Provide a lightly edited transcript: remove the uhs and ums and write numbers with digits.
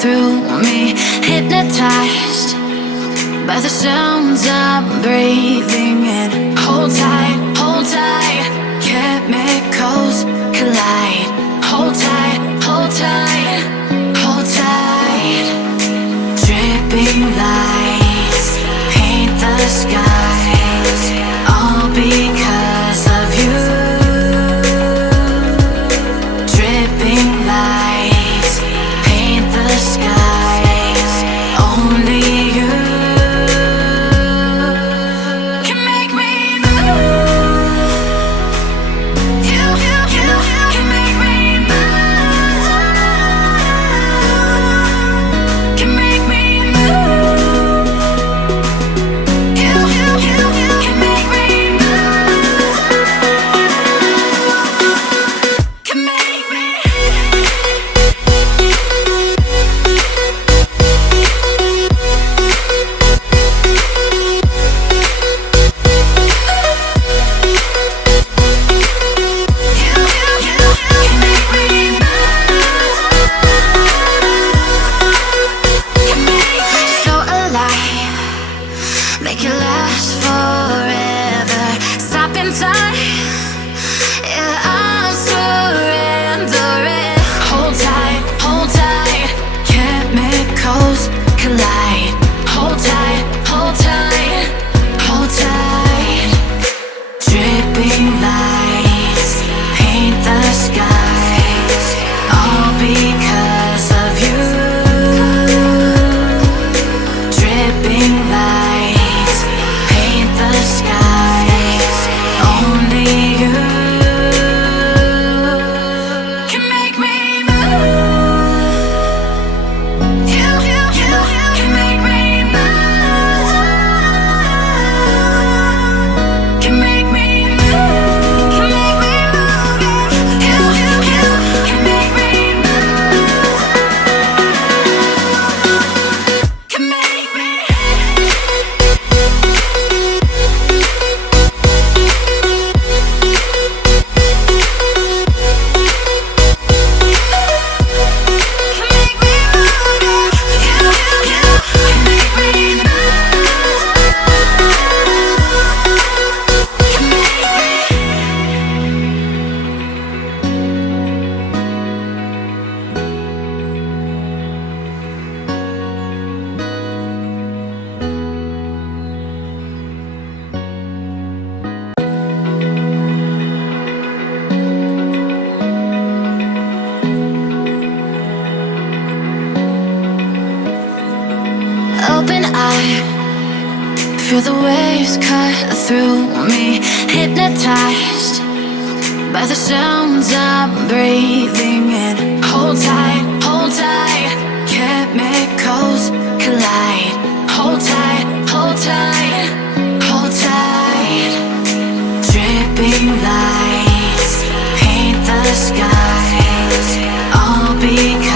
through me, hypnotized by the sounds I'm breathing in. Hold tight, chemicals collide. Hold tight, hold tight, hold tight. Dripping lights paint the skies, all because of you. Dripping lights paint the skies, only you can make me move. You can make me move. Can make me move. You can make me move. Can make me. So alive, make it last forever. Stop in time, yeah, I'm surrendering. Hold tight, chemicals collide. Hold tight, hold tight, hold tight. Dripping lights paint the skies, all because of you. Dripping lights paint the skies, only you can make me move. You can make me move. Can make me move. Can make me move. You can make me move. Can make me. Open eye, feel the waves cut through me, hypnotized by the sounds I'm breathing in. Hold tight, chemicals collide. Hold tight, hold tight. Dripping lights paint the skies, all because